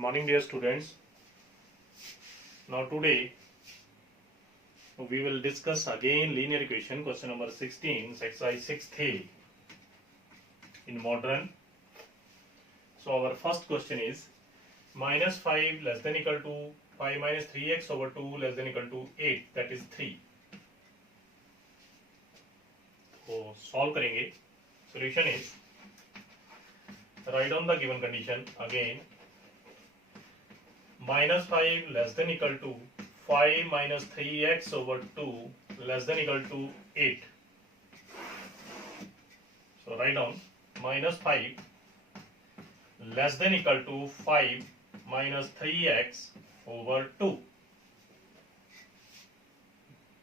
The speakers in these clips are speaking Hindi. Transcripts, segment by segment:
morning, dear students. Now today we will discuss again linear equation, question number 16, exercise 6th in modern. So our first question is minus 5 less than equal to 5 minus 3x over 2 less than equal to 8, that is 3. So solve करेंगे. Solution is write down the given condition again. Minus 5 less than equal to 5 minus 3x over 2 less than equal to 8. So write down minus 5 less than equal to 5 minus 3x over 2.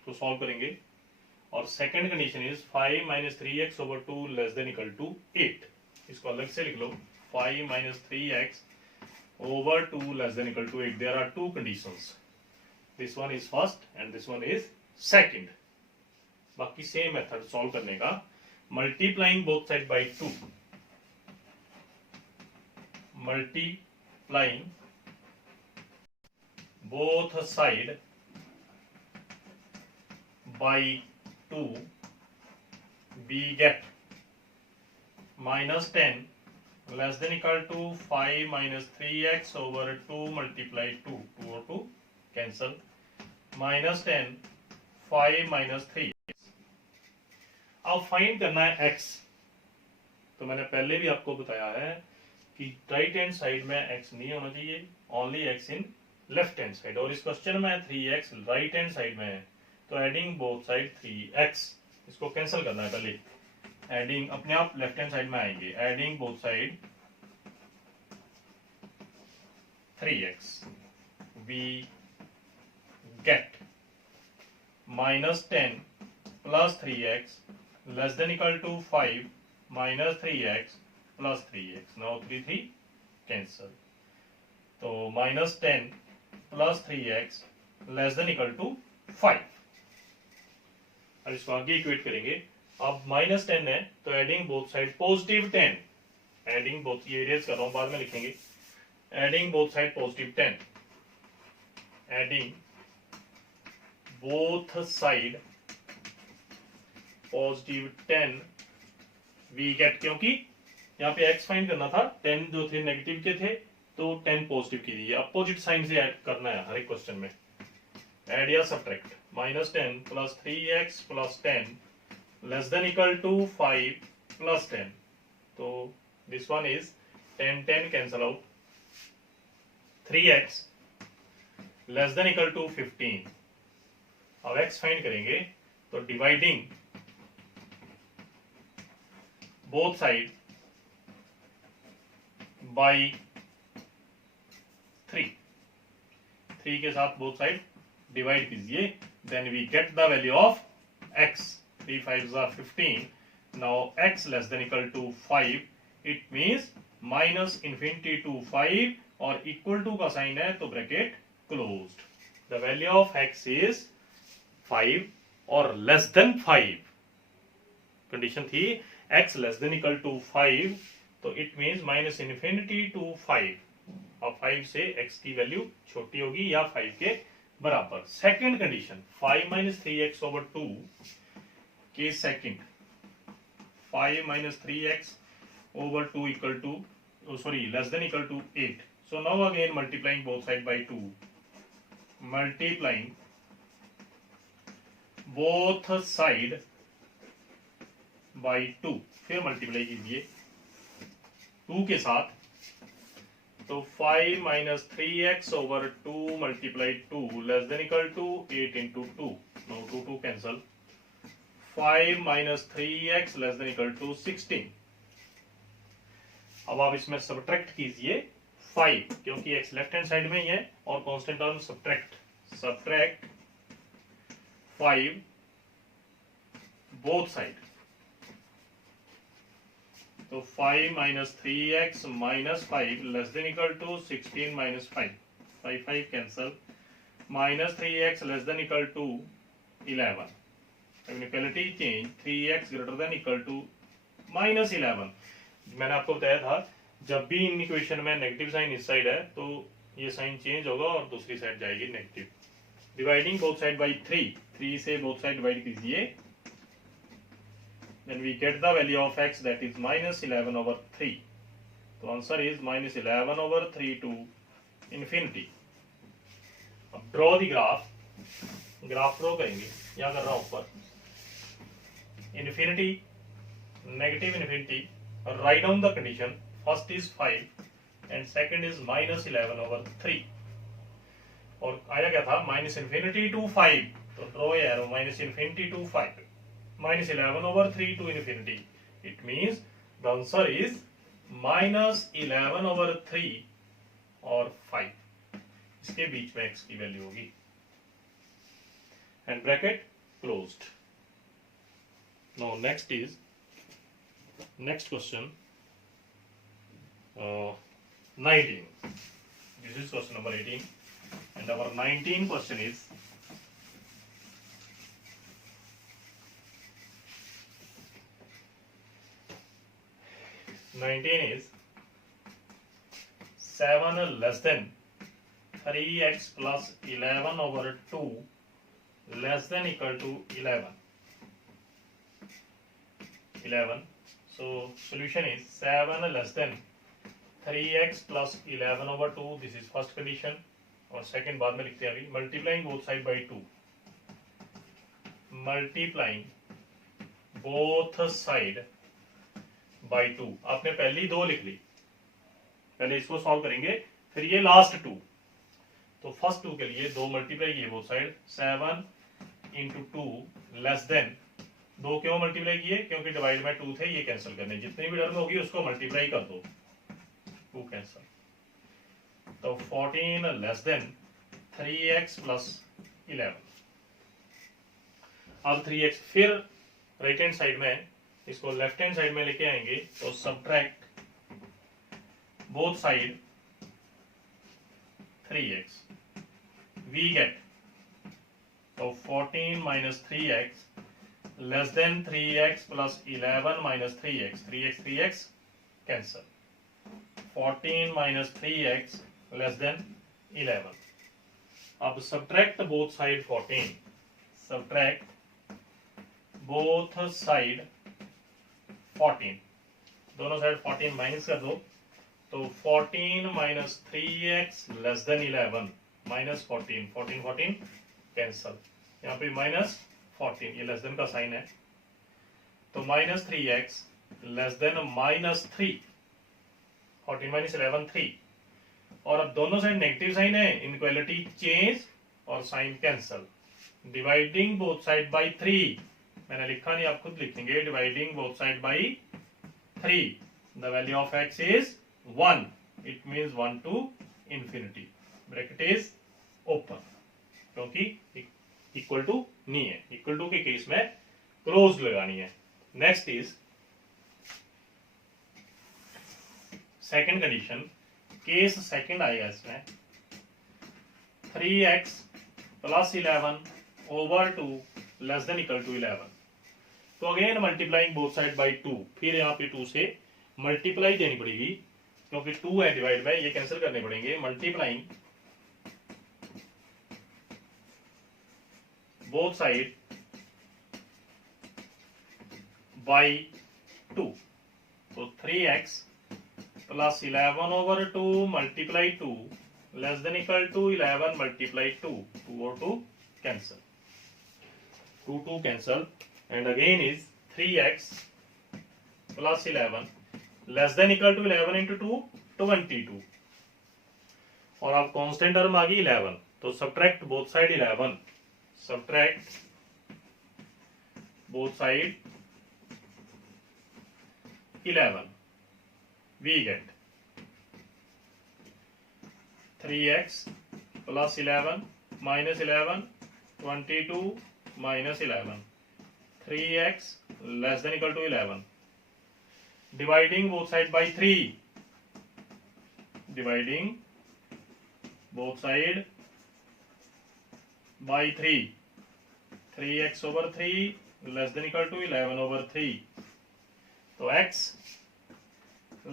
तो सॉल्व करेंगे. और second condition is 5 minus 3x over 2 less than equal to 8. इसको अलग से लिख लो. 5 minus 3x over 2 less than equal to 8. There are two conditions. This one is first and this one is second. बाकी सेम मेथड सॉल्व करने का. Multiplying both side by 2. Multiplying both side by 2 we get minus 10 less than equal to 5 minus 3x over 2 multiply 2 over 2 cancel minus 10 5 minus 3. अब फाइंड करना है x. तो मैंने पहले भी आपको बताया है कि राइट हैंड साइड में x नहीं होना चाहिए, only x in left hand side. और इस क्वेश्चन में 3x राइट हैंड साइड में है, तो एडिंग बोथ साइड 3x. इसको कैंसिल करना है पहले. एडिंग अपने आप लेफ्ट हैंड साइड में आएंगे. Adding both side 3x we get minus 10 plus 3x less than equal to 5 minus 3x plus 3x. Now 3 cancel. तो minus 10 plus 3x less than equal to 5. अब इसको आगे इक्वेट करेंगे. अब माइनस 10 है तो adding both side positive 10. Adding both, ये इरेज कर रहा हूं, बाद में लिखेंगे. Adding both side positive 10. Adding both side positive 10 we get, क्योंकि यहाँ पे x फाइंड करना था, 10 जो थे नेगेटिव के थे तो 10 पॉजिटिव की दी. अपोजिट साइन से ऐड करना है हर एक क्वेश्चन में. एड या subtract. Minus 10 plus 3x plus 10 less than equal to 5 plus 10. So this one is 10 cancel out. 3x less than equal to 15. अब x फाइंड करेंगे तो डिवाइडिंग बोथ साइड बाई 3. 3 के साथ बोथ साइड डिवाइड कीजिए. Then we get the value of x. 3 5s are 15. Now x less than equal to 5. It means minus infinity to 5 और equal to का साइन है तो bracket closed. The value of x is 5 और less than 5. कंडीशन थी x less than equal to 5, तो it means minus infinity to 5. अब 5 से x की वैल्यू छोटी होगी या 5 के बराबर. Second condition 5 minus 3x over 2 case second. 5 minus 3x over 2 equal to less than equal to 8. So now again multiplying both side by 2. Multiplying both side by 2. फिर मल्टीप्लाई कीजिए 2 के साथ. तो 5 minus 3x over 2 multiply 2 less than equal to 8 into 2. Now 2 cancel. 5 minus 3x less than equal to 16. अब आप इसमें सब्ट्रैक्ट कीजिए 5, क्योंकि x लेफ्ट हैंड साइड में ही है और constant term subtract 5 both side. तो 5 minus 3x minus 5 less than equal to 16 minus 5. 5 cancel. Minus 3x less than equal to 11. Equality change 3x greater than equal to -11. मैंने आपको बताया था जब भी इन इक्वेशन में नेगेटिव साइन इस साइड है तो ये साइन चेंज होगा और दूसरी साइड जाएगी negative. Dividing both side by 3 से बोथ साइड डिवाइड कीजिए, then we get the value of x, that is minus 11 over 3. तो answer is minus 11 over 3 to infinity. अब ड्रॉ द ग्राफ ड्रॉ करेंगे, क्या कर रहा हूं ऊपर infinity, negative infinity, write down the condition, first is 5 and second is minus 11 over 3, और आया क्या था माइनस इन्फिनिटी टू 5, तो draw arrow minus infinity to 5, minus 11 over 3 to infinity. It means the answer is minus 11 over 3 और 5, इसके बीच में x की वैल्यू होगी, and bracket closed. Now next question 19. This is question number 18 and our 19 question is is 7 less than 3x plus 11 over 2 less than equal to 11. So solution is 7 less than 3x plus 11 over 2. This is first condition, और second बाद में लिखते हैं अभी, multiplying both side by 2. Multiplying both side by 2, आपने पहली 2 लिख ली, पहले इसको सॉल्व करेंगे, फिर ये लास्ट 2, तो फर्स्ट 2 के लिए 2 मल्टीप्लाई किए both side, 7 into 2 less then, 2 क्यों मल्टीप्लाई किए, क्योंकि डिवाइड में 2 थे, ये कैंसिल करने, जितनी भी टर्म होगी उसको मल्टीप्लाई कर दो, 2 कैंसिल, तो 14 लेस देन 3x प्लस 11। अब 3x फिर राइट हैंड साइड में, इसको लेफ्ट हैंड साइड में लेके आएंगे, तो subtract both side 3x, we get, तो 14 minus 3x less than 3x plus 11 minus 3x cancel, 14 minus 3x less than 11। अब subtract both side 14, subtract both side 14, दोनों साइड 14 माइनस कर दो, तो 14 minus 3x less than 11 minus 14 cancel, यहाँ पे माइनस 14, ये लेस देन का साइन है, तो minus 3x less than minus 3, 14 minus 11 3, और अब दोनों साइड नेगेटिव साइन है, इनइक्वालिटी चेंज और sign cancel, dividing both side by 3, मैंने लिखा नहीं, आप खुद लिखेंगे, dividing both side by 3, the value of x is 1, it means 1 to infinity, bracket is open, क्योंकि इक्वल टू नहीं है, इक्वल टू के केस में क्लोज लगानी है। Next is second condition, case second आएगा इसमें, 3x plus 11 over 2 less than equal to 11, तो again multiplying both side by 2, फिर यहाँ पे 2 से मल्टीप्लाई देनी पड़ेगी, क्योंकि 2 है डिवाइड बाय, ये कैंसिल करने पड़ेंगे, मल्टीप्लाइंग बोथ साइड बाई 2, तो 3x plus 11 over 2 multiply 2 less than equal to 11 multiply 2, 2 और 2 cancel, 2 cancel, and again is 3x plus 11 less than equal to 11 into 2 22, और अब कांस्टेंट टर्म आ गई 11, तो subtract both side 11, subtract both side 11, we get 3x plus 11 minus 11 22 minus 11, 3x less than equal to 11, dividing both side by 3, dividing both side by 3, 3x over 3 less than equal to 11 over 3, तो x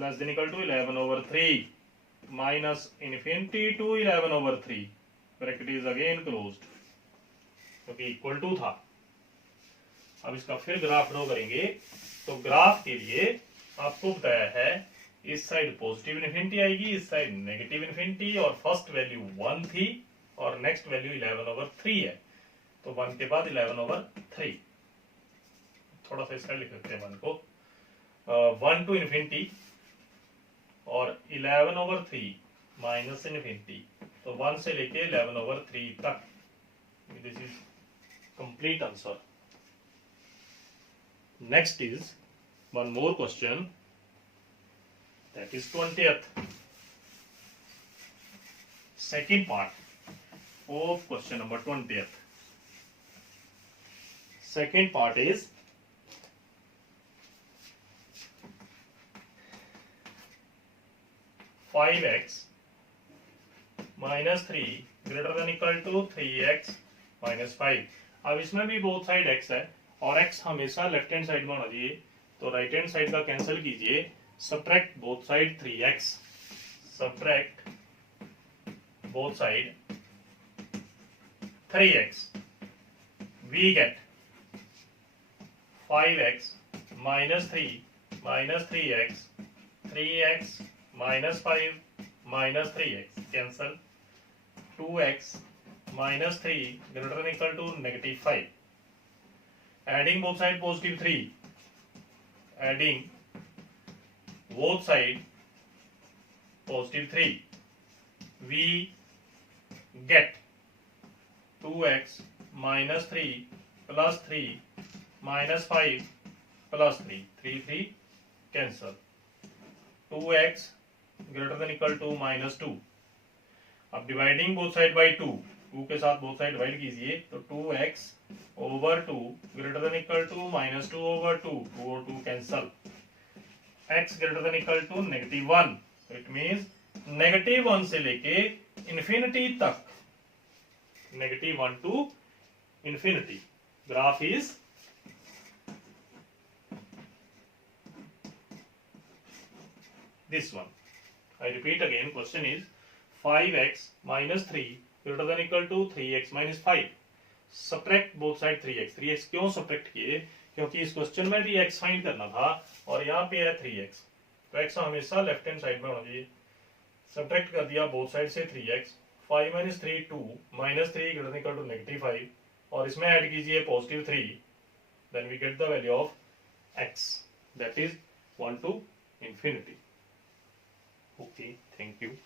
less than equal to 11/3 minus infinity to 11/3 bracket is again closed क्योंकि इक्वल टू था। अब इसका फिर ग्राफ ड्रॉ करेंगे। तो ग्राफ के लिए आपको बताया है इस साइड पॉजिटिव इन्फिनिटी आएगी, इस साइड नेगेटिव इन्फिनिटी, और फर्स्ट वैल्यू 1 थी और नेक्स्ट वैल्यू 11/3 है। तो 1 के बाद 11/3, थोड़ा सा इसका लिख सकते हैं 1 को, 1 टू इन्फिनिटी और 11/3 माइनस इन्फिनिटी, तो 1 से लेके 11/3 तक। This is complete answer. Next is one more question, that is 20th, second part of question number 20th. Second part is 5x minus 3 greater than equal to 3x minus 5। अब इसमें भी बोथ साइड x है और x हमेशा लेफ्ट हैंड साइड में होना चाहिए, तो राइट हैंड साइड का कैंसिल कीजिए, subtract both side 3x, subtract both side 3x, we get 5x minus 3 minus 3x, 3x minus 5 minus 3x cancel, 2x minus 3 greater than equal to negative 5, adding both side positive 3, adding both side positive 3, we get 2x minus 3 plus 3 minus 5 plus 3, 3 3 cancel, 2x greater than equal to minus 2। अब डिवाइडिंग बोथ साइड बाई 2, 2 के साथ बोथ साइड डिवाइड कीजिए, तो 2x over 2 greater than equal to minus 2 over 2, 2 और 2 cancel, x greater than equal to negative 1, it means negative 1 से लेके infinity तक, negative 1 to infinity, graph is this one। I repeat again, question is 5x minus 3 greater than equal to 3x minus 5, subtract both side 3x। 3x क्यों subtract किए, क्योंकि इस क्वेश्चन में भी x फाइंड करना था और यहाँ पे है 3x, तो x हमेशा लेफ्ट हैंड साइड में होना चाहिए। सब्ट्रैक्ट कर दिया बोथ साइड से 3x, 5 minus 3 2 minus 3 greater than equal to negative 5, और इसमें ऐड कीजिए positive 3, then we get the value of x, that is 1 to infinity। Okay, thank you।